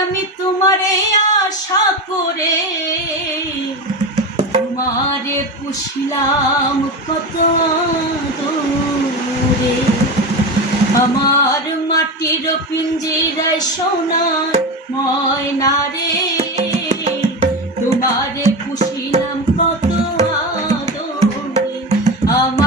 আমি তোমারে আশা করে তোমারে পুষিলাম কত দূরে। আমার মাটির পিঞ্জিরায় সোনা ময়না রে, তোমারে পুষিলাম কত আদরে। আমার